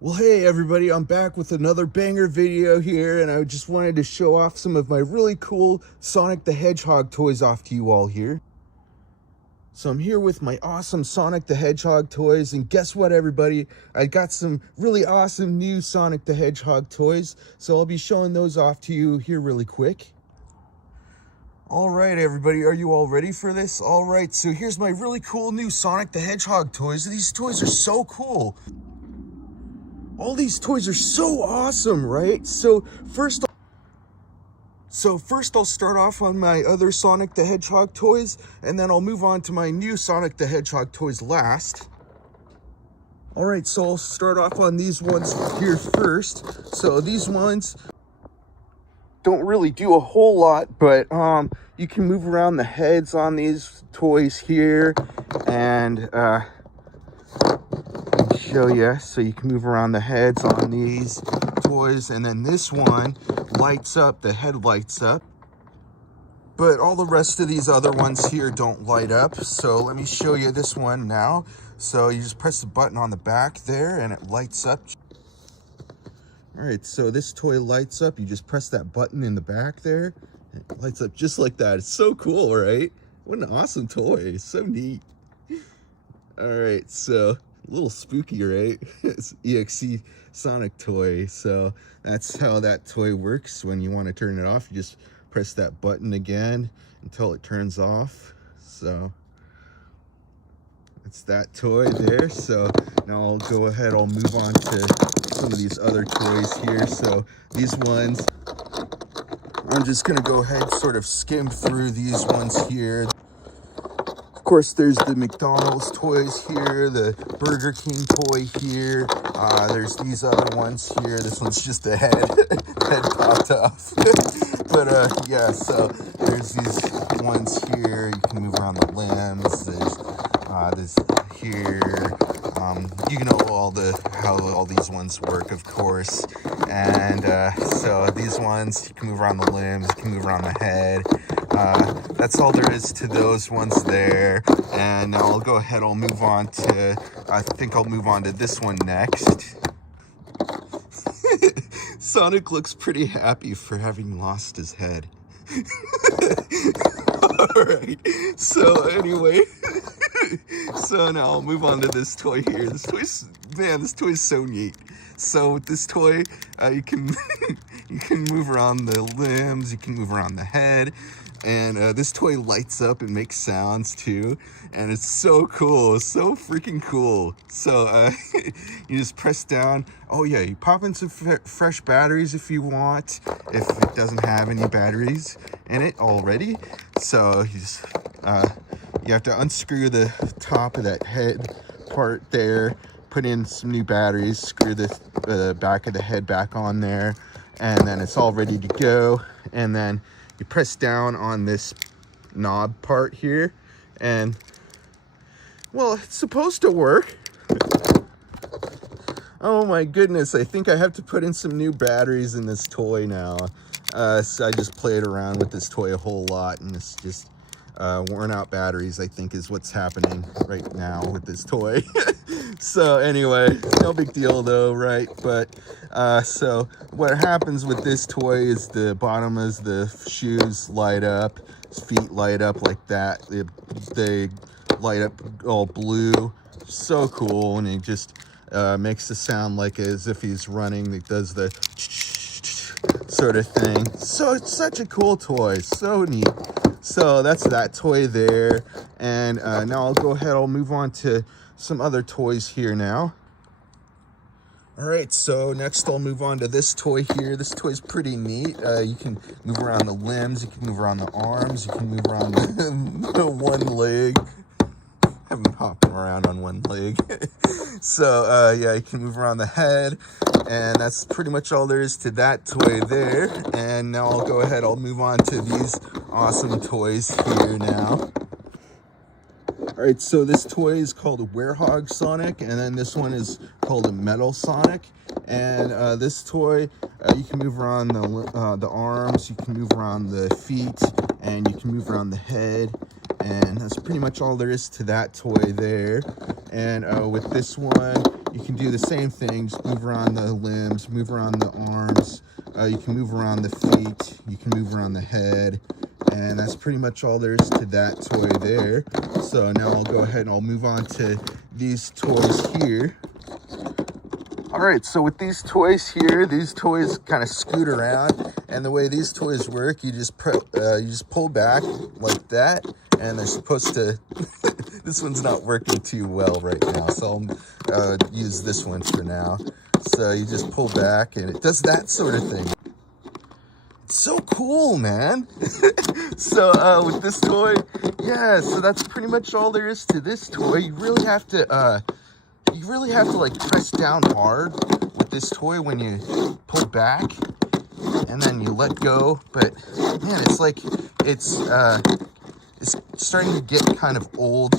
Well, hey everybody, I'm back with another banger video here, and I just wanted to show off some of my really cool Sonic the Hedgehog toys off to you all here. So I'm here with my awesome Sonic the Hedgehog toys, and guess what everybody? I got some really awesome new Sonic the Hedgehog toys, so I'll be showing those off to you here really quick. All right, everybody, are you all ready for this? All right, so here's my really cool new Sonic the Hedgehog toys. These toys are so cool. All these toys are so awesome, right? So first I'll start off on my other Sonic the Hedgehog toys, and then I'll move on to my new Sonic the Hedgehog toys last. All right, so I'll start off on these ones here first. So these ones don't really do a whole lot, but you can move around the heads on these toys here, and show you, so you can move around the heads on these toys. And then this one lights up, the head lights up, but all the rest of these other ones here don't light up. So let me show you this one now. So you just press the button on the back there and it lights up. All right, so this toy lights up. You just press that button in the back there, and it lights up just like that. It's so cool, right? What an awesome toy. It's so neat. All right, so a little spooky, right? It's EXE Sonic toy. So that's how that toy works. When you want to turn it off, you just press that button again until it turns off. So it's that toy there. So now I'll go ahead, I'll move on to some of these other toys here. So these ones, I'm just gonna go ahead, sort of skim through these ones here. Of course, there's the McDonald's toys here, the Burger King toy here. There's these other ones here. This one's just a head, head popped off. But yeah, so there's these ones here. You can move around the limbs. There's here. You know how all these ones work, of course. And so these ones, you can move around the limbs, you can move around the head. That's all there is to those ones there. And now I'll go ahead, I'll move on to, I think I'll move on to this one next. Sonic looks pretty happy for having lost his head. Alright, so anyway, so now I'll move on to this toy here. This toy is so neat. So with this toy, you can you can move around the limbs, you can move around the head, and this toy lights up and makes sounds too, and it's so cool, so freaking cool. So you just press down. Oh yeah, you pop in some fresh batteries if you want, if it doesn't have any batteries in it already. So you just you have to unscrew the top of that head part there, put in some new batteries, screw the back of the head back on there, and then it's all ready to go. And then you press down on this knob part here, and well, it's supposed to work. Oh my goodness, I think I have to put in some new batteries in this toy now. So I just played around with this toy a whole lot, and it's just worn out batteries, I think, is what's happening right now with this toy. So anyway, no big deal though, right? But so what happens with this toy is the bottom is the shoes light up, his feet light up like that. They light up all blue. So cool, and it just makes the sound like as if he's running. It does the sort of thing. So it's such a cool toy, so neat. So that's that toy there. And now I'll go ahead, I'll move on to some other toys here now. All right, so next I'll move on to this toy here. This toy is pretty neat. You can move around the limbs, you can move around the arms, you can move around the one leg. I've been hopping around on one leg. So yeah, you can move around the head, and that's pretty much all there is to that toy there. And now I'll go ahead, I'll move on to these awesome toys here now. All right, so this toy is called a Werehog Sonic, and then this one is called a Metal Sonic. And this toy, you can move around the arms, you can move around the feet, and you can move around the head. And that's pretty much all there is to that toy there. And with this one, you can do the same things, move around the limbs, move around the arms, you can move around the feet, you can move around the head, and that's pretty much all there is to that toy there. So now I'll go ahead and I'll move on to these toys here. All right, so with these toys here, these toys kind of scoot around, and the way these toys work, you just pull back like that, and they're supposed to. This one's not working too well right now, so I'll use this one for now. So you just pull back, and it does that sort of thing. It's so cool, man. So with this toy, yeah. So that's pretty much all there is to this toy. You really have to like press down hard with this toy when you pull back, and then you let go. But man, it's like it's starting to get kind of old,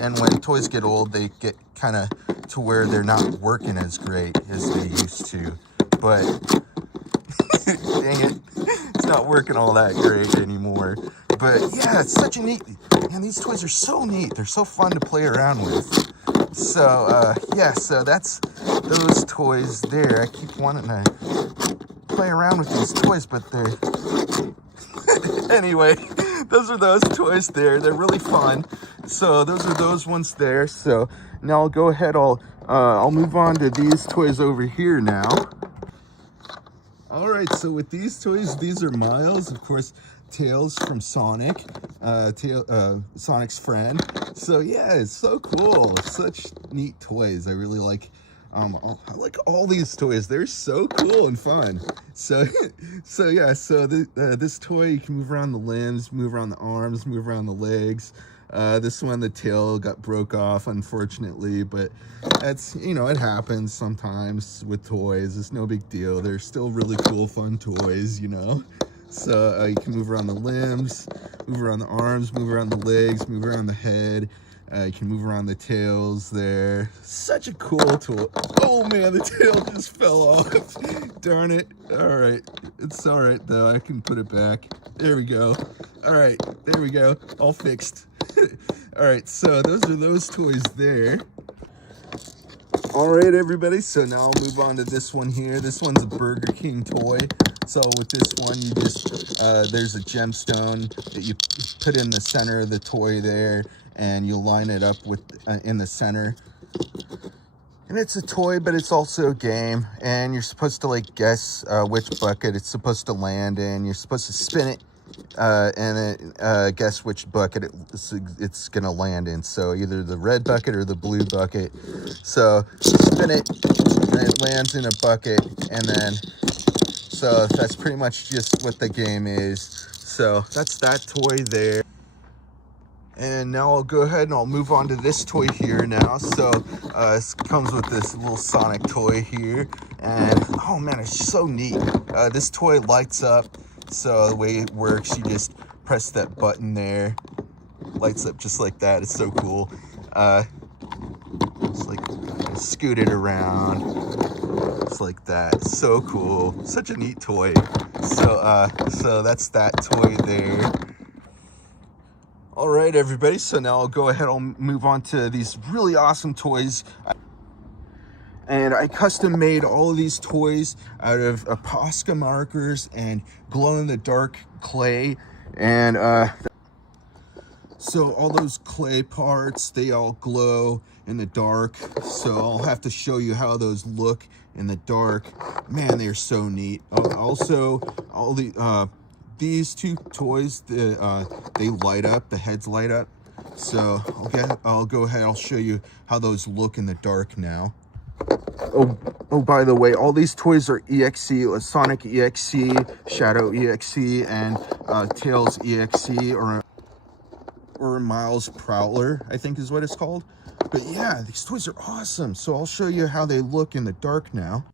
and when toys get old, they get kind of to where they're not working as great as they used to. But dang it, it's not working all that great anymore. But yeah, it's such a neat, man, these toys are so neat. They're so fun to play around with. So yeah, so that's those toys there. I keep wanting to play around with these toys, but they're anyway, those are those toys there. They're really fun. So those are those ones there. So now I'll go ahead, I'll move on to these toys over here now. All right, so with these toys, these are Miles, of course, Tails from Sonic, Sonic's friend. So yeah, it's so cool. Such neat toys. I really like, I like all these toys. They're so cool and fun. So, so yeah, so this toy, you can move around the limbs, move around the arms, move around the legs. This one, the tail broke off, unfortunately, but that's, you know, it happens sometimes with toys. It's no big deal. They're still really cool, fun toys, you know. So you can move around the limbs, move around the arms, move around the legs, move around the head. You can move around the tails there. Such a cool tool. Oh man, the tail just fell off. Darn it. All right. It's all right though. I can put it back. There we go. All right. There we go. All fixed. All right. So those are those toys there. All right, everybody. So now I'll move on to this one here. This one's a Burger King toy. So with this one, you just, there's a gemstone that you put in the center of the toy there, and you'll line it up with in the center. And it's a toy, but it's also a game, and you're supposed to like guess which bucket it's supposed to land in. You're supposed to spin it and guess which bucket it's gonna land in. So either the red bucket or the blue bucket. So spin it, and it lands in a bucket, and then so that's pretty much just what the game is. So that's that toy there. And now I'll go ahead and I'll move on to this toy here now. So it comes with this little Sonic toy here, and oh man, it's so neat. This toy lights up. So the way it works, you just press that button there, lights up just like that. It's so cool. It's like scoot it around, just like that. So cool. Such a neat toy. So that's that toy there. All right, everybody. So now I'll go ahead. I'll move on to these really awesome toys. And I custom made all of these toys out of Posca markers and glow-in-the-dark clay. And so all those clay parts, they all glow in the dark. So I'll have to show you how those look in the dark. Man, they're so neat. Also, all the these two toys, they light up. The heads light up. So I'll go ahead. I'll show you how those look in the dark now. Oh, by the way, all these toys are EXE, Sonic EXE, Shadow EXE, and Tails EXE, or Miles Prowler, I think is what it's called. But yeah, these toys are awesome. So I'll show you how they look in the dark now.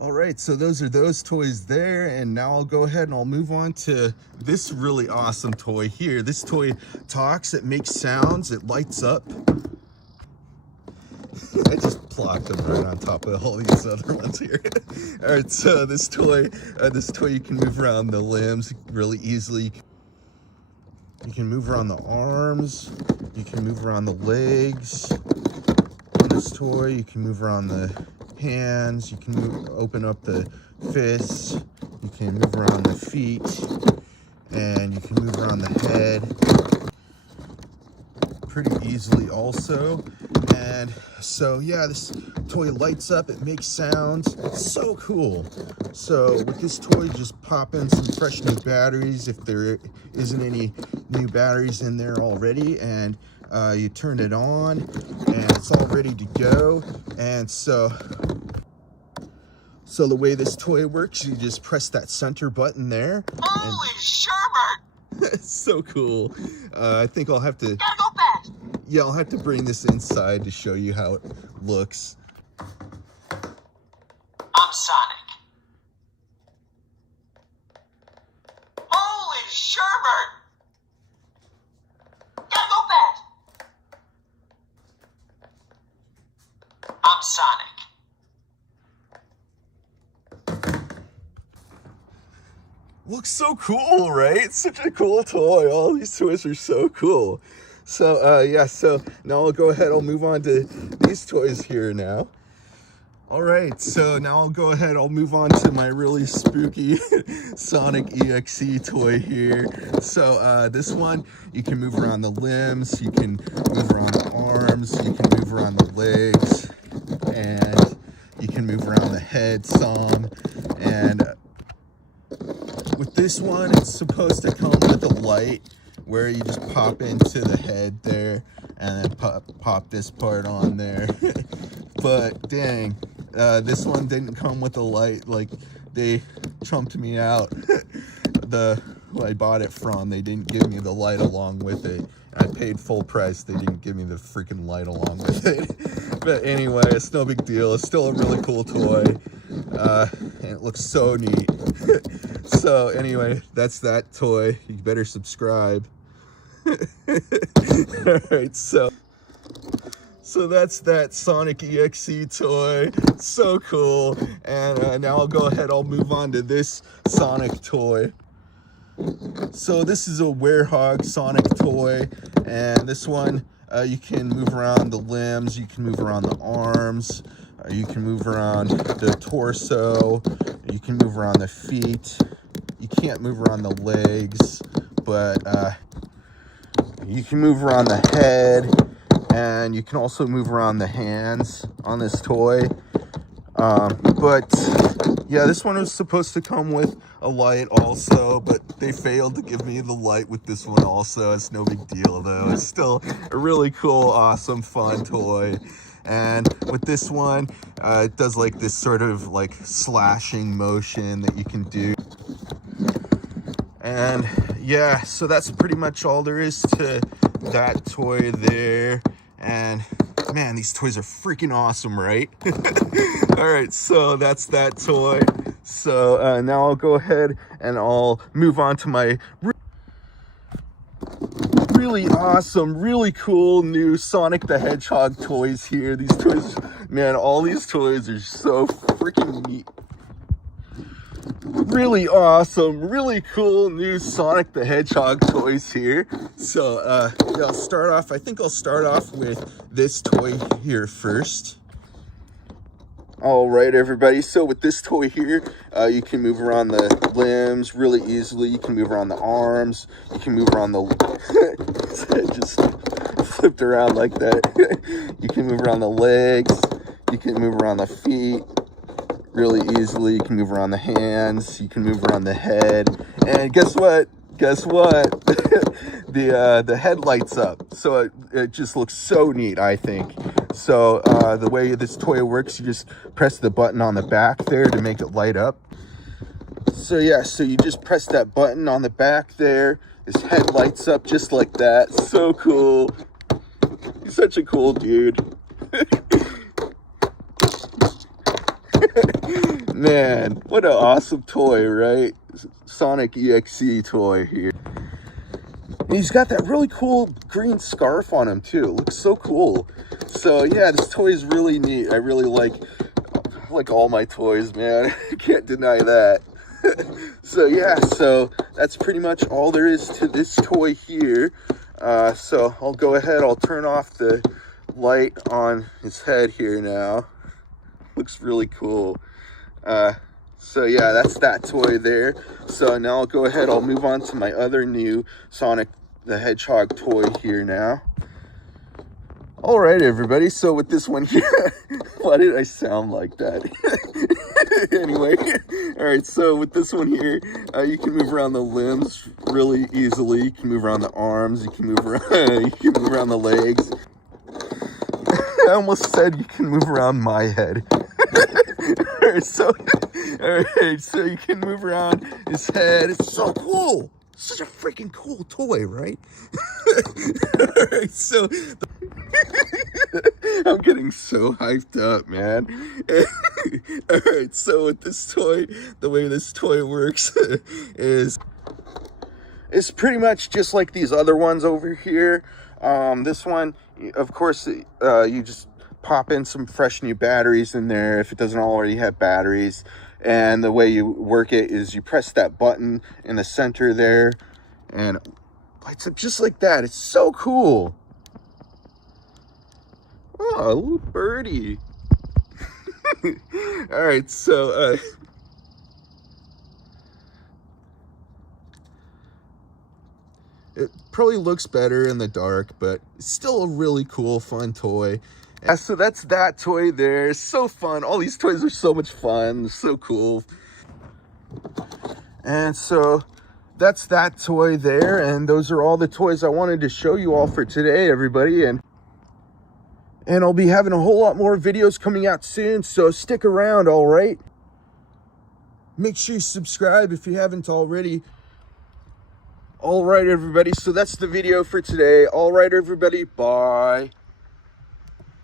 All right, so those are those toys there, and now I'll go ahead and I'll move on to this really awesome toy here. This toy talks, it makes sounds, it lights up. I just plopped them right on top of all these other ones here. All right, so this toy you can move around the limbs really easily. You can move around the arms, you can move around the legs. On this toy, you can move around the hands, you can open up the fists, you can move around the feet, and you can move around the head pretty easily also. And so yeah, this toy lights up, it makes sounds, it's so cool. So with this toy, just pop in some fresh new batteries if there isn't any new batteries in there already, and you turn it on and it's all ready to go. And so the way this toy works, you just press that center button there. Holy Sherbert! It's so cool. I think I'll have to... Gotta go fast! Yeah, I'll have to bring this inside to show you how it looks. I'm Sonic. Holy Sherbert! Gotta go fast! I'm Sonic. Looks so cool, right? It's such a cool toy. All these toys are so cool. So yeah, so now I'll go ahead, I'll move on to these toys here now. All right, so now I'll go ahead, I'll move on to my really spooky Sonic EXE toy here. So this one, you can move around the limbs, you can move around the arms, you can move around the legs, and you can move around the head some. And with this one, it's supposed to come with a light where you just pop into the head there and then pop this part on there. But dang, this one didn't come with a light. Like, they trumped me out. Who I bought it from, they didn't give me the light along with it. I paid full price, they didn't give me the freaking light along with it. But anyway, it's no big deal. It's still a really cool toy. And it looks so neat. So anyway, that's that toy. You better subscribe. All right, so that's that Sonic EXE toy. It's so cool. And now I'll go ahead, I'll move on to this Sonic toy. So this is a Werehog Sonic toy, and this one, you can move around the limbs, you can move around the arms, you can move around the torso, you can move around the feet. You can't move around the legs, but you can move around the head, and you can also move around the hands on this toy. But yeah, this one was supposed to come with a light also, but they failed to give me the light with this one also. It's no big deal though. It's still a really cool, awesome, fun toy. And with this one, it does like this sort of like slashing motion that you can do. And yeah, so that's pretty much all there is to that toy there. And man, these toys are freaking awesome, right? All right, so that's that toy. So now I'll go ahead and I'll move on to my really awesome, really cool new Sonic the Hedgehog toys here. These toys, man, all these toys are so freaking neat. Really awesome, really cool new Sonic the Hedgehog toys here. So yeah, I think I'll start off with this toy here first. All right, everybody, so with this toy here, you can move around the limbs really easily. You can move around the arms, you can move around the just flipped around like that. You can move around the legs, you can move around the feet really easily. You can move around the hands, you can move around the head, and guess what? The head lights up, so it just looks so neat, I think. So the way this toy works, you just press the button on the back there to make it light up. So yeah, so you just press that button on the back there, this head lights up just like that. So cool. He's such a cool dude. Man, what an awesome toy, right? Sonic EXE toy here. And he's got that really cool green scarf on him too. It looks so cool. So yeah, this toy is really neat. I really like all my toys, man. I can't deny that. So yeah, so that's pretty much all there is to this toy here. So I'll go ahead, I'll turn off the light on his head here now. Looks really cool. So yeah, that's that toy there. So now I'll go ahead, I'll move on to my other new Sonic the Hedgehog toy here now. All right, everybody, so with this one here, why did I sound like that? Anyway, all right, so with this one here, you can move around the limbs really easily. You can move around the arms, you can move around, you can move around the legs. I almost said you can move around my head. All right, so you can move around his head. It's so cool. Such a freaking cool toy, right? All right, so I'm getting so hyped up, man. All right, so with this toy, the way this toy works is it's pretty much just like these other ones over here. This one, of course, you just pop in some fresh new batteries in there if it doesn't already have batteries. And the way you work it is you press that button in the center there and it lights up just like that. It's so cool. Oh, a little birdie. All right, so it probably looks better in the dark, but it's still a really cool, fun toy. So that's that toy there. It's so fun. All these toys are so much fun. So cool. And so that's that toy there. And those are all the toys I wanted to show you all for today, everybody. And I'll be having a whole lot more videos coming out soon. So stick around, all right? Make sure you subscribe if you haven't already. All right, everybody. So that's the video for today. All right, everybody. Bye.